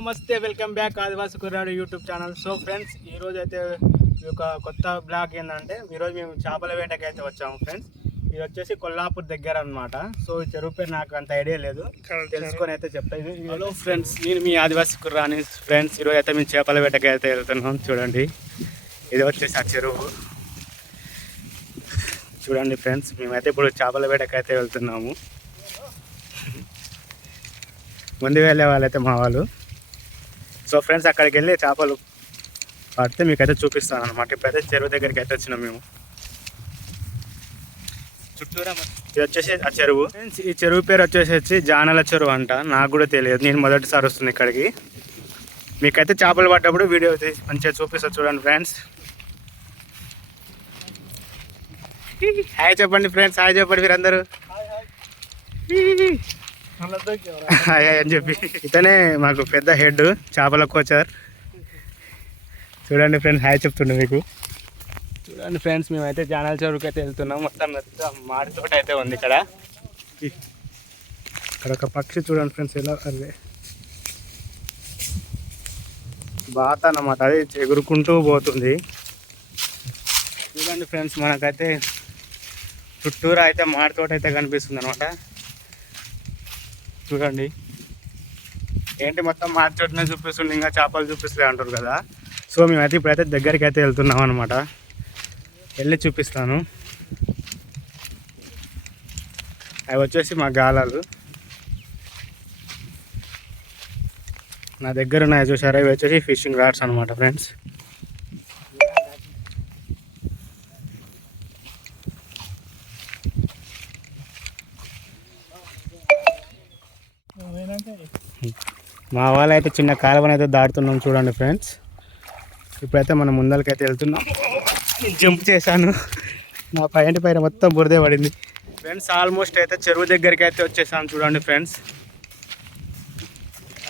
నమస్తే welcome back ఆదివాసి కుర్రాడు YouTube channel. So friends ఈ రోజు అయితే ఈ యొక్క కొత్త బ్లాగ్ ఏంటంటే ఈరోజు మేము చేపల వేటకి అయితే వచ్చాము ఫ్రెండ్స్. ఇది వచ్చేసి కొల్లాపూర్ దగ్గర అన్నమాట. సో ఈ చెరువు పేరు నాకు అంత ఐడియా లేదు. తెలుసుకొని అయితే చెప్తాను హలో ఫ్రెండ్స్ నేను మీ ఆదివాసి కుర్రాని ఫ్రెండ్స్. ఈరోజు అయితే మేము చేపల వేటకి అయితే వెళ్తున్నాం. చూడండి. ఇది వచ్చేసి ఆ చెరువు. చూడండి ఫ్రెండ్స్ మేమైతే ఇప్పుడు చేపల వేటకి అయితే వెళ్తున్నాము. ముందు వెళ్ళే వాళ్ళైతే మా వాళ్ళు. సో ఫ్రెండ్స్ అక్కడికి వెళ్ళి చేపలు పడితే మీకైతే చూపిస్తాను అనమాట ఇప్పుడైతే చెరువు దగ్గరికి అయితే వచ్చినాం మేము. చుట్టూరా ఇది వచ్చేసి ఆ చెరువు. ఈ చెరువు పేరు వచ్చేసి జానల చెరువు అంట. నాకు కూడా తెలియదు. నేను మొదటిసారి వస్తుంది ఇక్కడికి. మీకైతే చేపలు పడ్డప్పుడు వీడియో మంచిగా చూపిస్తా చూడండి ఫ్రెండ్స్. హాయ్ చెప్పండి ఫ్రెండ్స్. హాయ్ చెప్పండి మీరందరూ. హాయ్ అని చెప్పి. ఇతనే మాకు పెద్ద హెడ్ చేపల కోచర్. చూడండి ఫ్రెండ్స్ హాయ్ చెప్తుండే మీకు. చూడండి ఫ్రెండ్స్ మేమైతే జానాల చెరువుకి అయితే వెళ్తున్నాం. మొత్తం మొత్తం మాడి తోట అయితే ఉంది ఇక్కడ. ఇక్కడ ఒక పక్షి చూడండి ఫ్రెండ్స్ ఎలా అదే బాత అన్నమాట అది ఎగురుకుంటూ పోతుంది. చూడండి ఫ్రెండ్స్ మనకైతే చుట్టూరా అయితే మాడి తోట అయితే కనిపిస్తుంది అనమాట చూడండి. ఏంటి మొత్తం మాడి చూపిస్తుంది ఇంకా చేపలు చూపిస్తాయి అంటారు కదా. సో మేమైతే ఇప్పుడైతే దగ్గరికి అయితే వెళ్తున్నాం అనమాట వెళ్ళి చూపిస్తాను. అవి వచ్చేసి మా గాలాలు. నా దగ్గర ఉన్నాయి చూసారా? ఇవి వచ్చేసి ఫిషింగ్ రాడ్స్ అనమాట ఫ్రెండ్స్. మా వాళ్ళు అయితే చిన్న కాలువని అయితే దాటుతున్నాం చూడండి ఫ్రెండ్స్. ఇప్పుడైతే మనం ముందరికైతే వెళ్తున్నాం. జంప్ చేశాను. నా పైన పైన మొత్తం బురదే పడింది. ఫ్రెండ్స్ ఆల్మోస్ట్ అయితే చెరువు దగ్గరికి అయితే వచ్చేసాను చూడండి ఫ్రెండ్స్.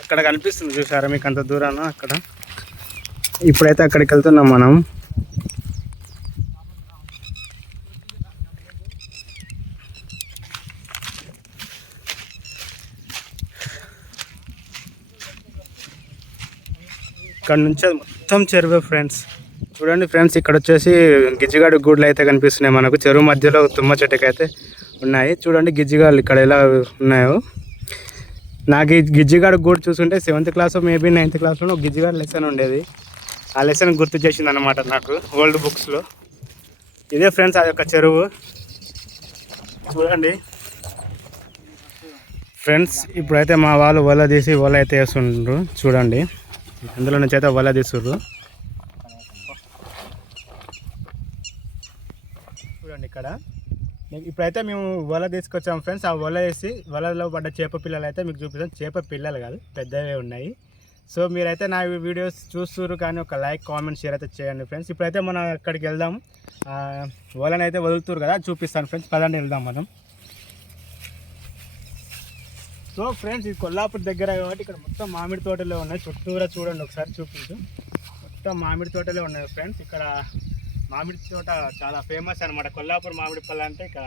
అక్కడ కనిపిస్తుంది చూసారా మీకు అంత దూరాన అక్కడ? ఇప్పుడైతే అక్కడికి వెళ్తున్నాం మనం. ఇక్కడ నుంచి అది మొత్తం చెరువే ఫ్రెండ్స్ చూడండి ఫ్రెండ్స్ ఇక్కడ వచ్చేసి గిజ్జిగాడు గూడ్లు అయితే కనిపిస్తున్నాయి మనకు. చెరువు మధ్యలో తుమ్మ చెట్టుకి అయితే ఉన్నాయి. చూడండి గిజ్జిగాళ్ళు ఇక్కడ ఎలా ఉన్నాయో. నాకు గిజ్జిగాడు గూడు చూసుంటే సెవెంత్ క్లాస్ మేబీ నైన్త్ క్లాస్లో ఒక గిజ్జిగాడు లెసన్ ఉండేది. ఆ లెసన్ గుర్తు చేసింది అనమాట నాకు ఓల్డ్ బుక్స్లో ఇదే ఫ్రెండ్స్ అది ఒక చెరువు. చూడండి. ఫ్రెండ్స్ ఇప్పుడైతే మా వాళ్ళు వల తీసి వల అయితే వేస్తుండ్రు. చూడండి. అందులో నుంచి అయితే వల తీసుర్రు చూడండి ఇక్కడ. ఇప్పుడైతే మేము వల తీసుకొచ్చాం ఫ్రెండ్స్. ఆ వల వేసి వలలో పడ్డ చేప పిల్లలు అయితే మీకు చూపిస్తాం. చేప పిల్లలు కాదు పెద్దవే ఉన్నాయి. సో మీరైతే నా వీడియోస్ చూస్తున్నారు కానీ ఒక లైక్ కామెంట్ షేర్ అయితే చేయండి ఫ్రెండ్స్. ఇప్పుడైతే మనం అక్కడికి వెళ్దాం. ఆ, వలని అయితే వదులుతురు కదా చూపిస్తాను ఫ్రెండ్స్. పదండి వెళ్దాం మనం. సో ఫ్రెండ్స్ ఇది కొల్లాపూర్ దగ్గర కాబట్టి ఇక్కడ మొత్తం మామిడి తోటలే ఉన్నాయి. చుట్టూరా చూడండి ఒకసారి చూపించు. మొత్తం మామిడి తోటలే ఉన్నాయి ఫ్రెండ్స్. ఇక్కడ మామిడి తోట చాలా ఫేమస్ అనమాట కొల్లాపూర్ మామిడి పళ్ళు అంటే ఇక్కడ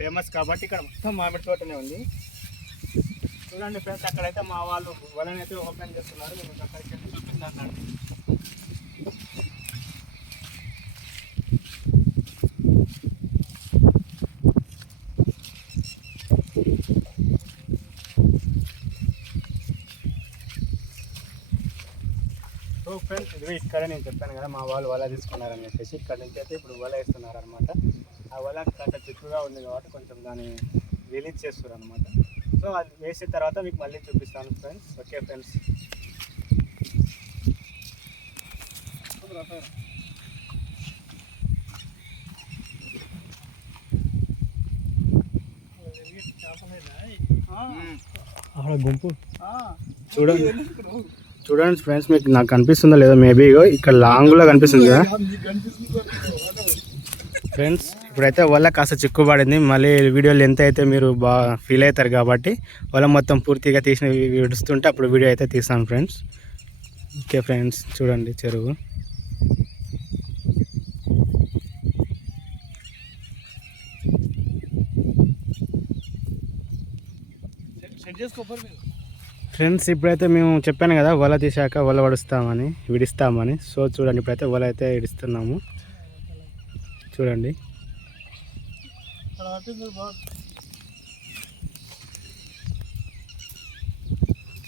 ఫేమస్ కాబట్టి ఇక్కడ మొత్తం మామిడి తోటనే ఉంది. చూడండి ఫ్రెండ్స్ అక్కడైతే మా వాళ్ళు వలనైతే అయితే ఓపెన్ చేస్తున్నారు. మేము అక్కడికి వెళ్ళి చూపించాను సో ఫ్రెండ్స్ ఇది ఇక్కడ నేను చెప్పాను కదా మా వాళ్ళు వల తీసుకున్నారని చెప్పేసి ఇక్కడ నుంచి అయితే ఇప్పుడు వల వేస్తున్నారు అనమాట ఆ వల కాస్త చిక్కుగా ఉంది కాబట్టి కొంచెం దాన్ని రిలీజ్ చేస్తారు అనమాట సో అది వేసిన తర్వాత మీకు మళ్ళీ చూపిస్తాను ఫ్రెండ్స్ ఓకే ఫ్రెండ్స్ అక్కడ గుంపు. చూడండి. చూడండి ఫ్రెండ్స్ మీకు నాకు కనిపిస్తుందో లేదో? మేబీ ఇక్కడ లాంగ్లో కనిపిస్తుంది కదా. ఫ్రెండ్స్ ఇప్పుడైతే వల్ల కాస్త చిక్కుబడింది మళ్ళీ వీడియో లెంత్ అయితే మీరు బాగా ఫీల్ అవుతారు కాబట్టి వల్ల మొత్తం పూర్తిగా తీసిన విడుస్తుంటే అప్పుడు వీడియో అయితే తీస్తాను ఫ్రెండ్స్ ఓకే ఫ్రెండ్స్ చూడండి చెరువు. సెట్ చేసుకో ఫ్రెండ్స్ ఇప్పుడైతే మేము చెప్పాను కదా వల తీసాక వల వడుస్తామని విడిస్తామని. సో చూడండి ఇప్పుడైతే వల అయితే విడిస్తున్నాము. చూడండి.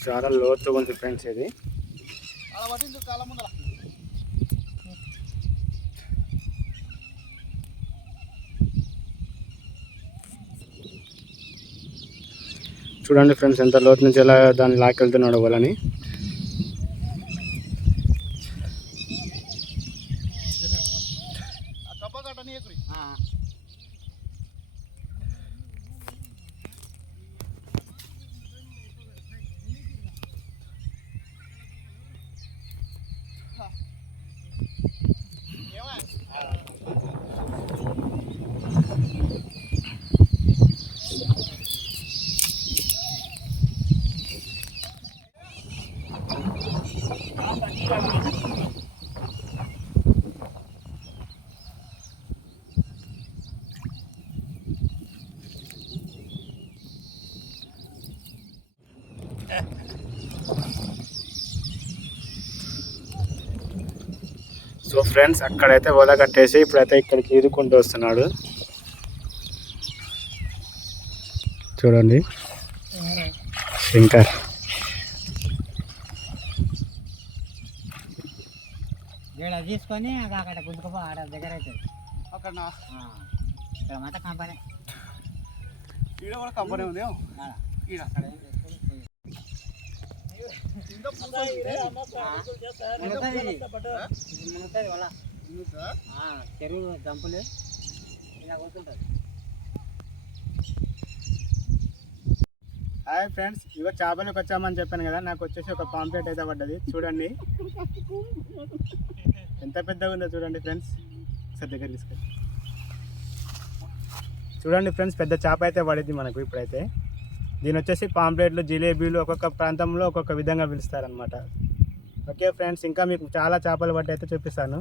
చాలా లోతుగా ఉంది ఫ్రెండ్స్ ఇది. చూడండి ఫ్రెండ్స్ ఎంత లోతు నుంచి ఎలా దాన్ని లాక్కెళ్తున్నాడు వాళ్ళని. సో ఫ్రెండ్స్ అక్కడైతే వల కట్టేసి ఇప్పుడైతే ఇక్కడికి ఈదుకుంటూ వస్తున్నాడు. చూడండి. శంకర్ ఇక్కడ తీసుకొని అది అక్కడ గుంజుకోపో ఆడ దగ్గర అవుతుంది. అక్కడ. ఇక్కడ మాత్రం కంపెనీ. ఈడ కూడా కంపెనీ ఉంది. ఈడ అక్కడ. చెరువు దంపులు ఇలా కూర్చుంటుంది హాయ్ ఫ్రెండ్స్ ఇగో చేపలకు వచ్చామని చెప్పాను కదా నాకు వచ్చేసి ఒక పాంప్లెట్ అయితే పడ్డది. చూడండి. ఎంత పెద్దగా ఉందో చూడండి ఫ్రెండ్స్. ఒకసారి దగ్గర తీసుకెళ్ళి. చూడండి ఫ్రెండ్స్ పెద్ద చేప అయితే పడింది మనకు ఇప్పుడైతే. దీని వచ్చేసి పాంప్లెట్లు జిలేబీలు ఒక్కొక్క ప్రాంతంలో ఒక్కొక్క విధంగా పిలుస్తారనమాట ఓకే ఫ్రెండ్స్ ఇంకా మీకు చాలా చేపలు పట్టి అయితే చూపిస్తాను.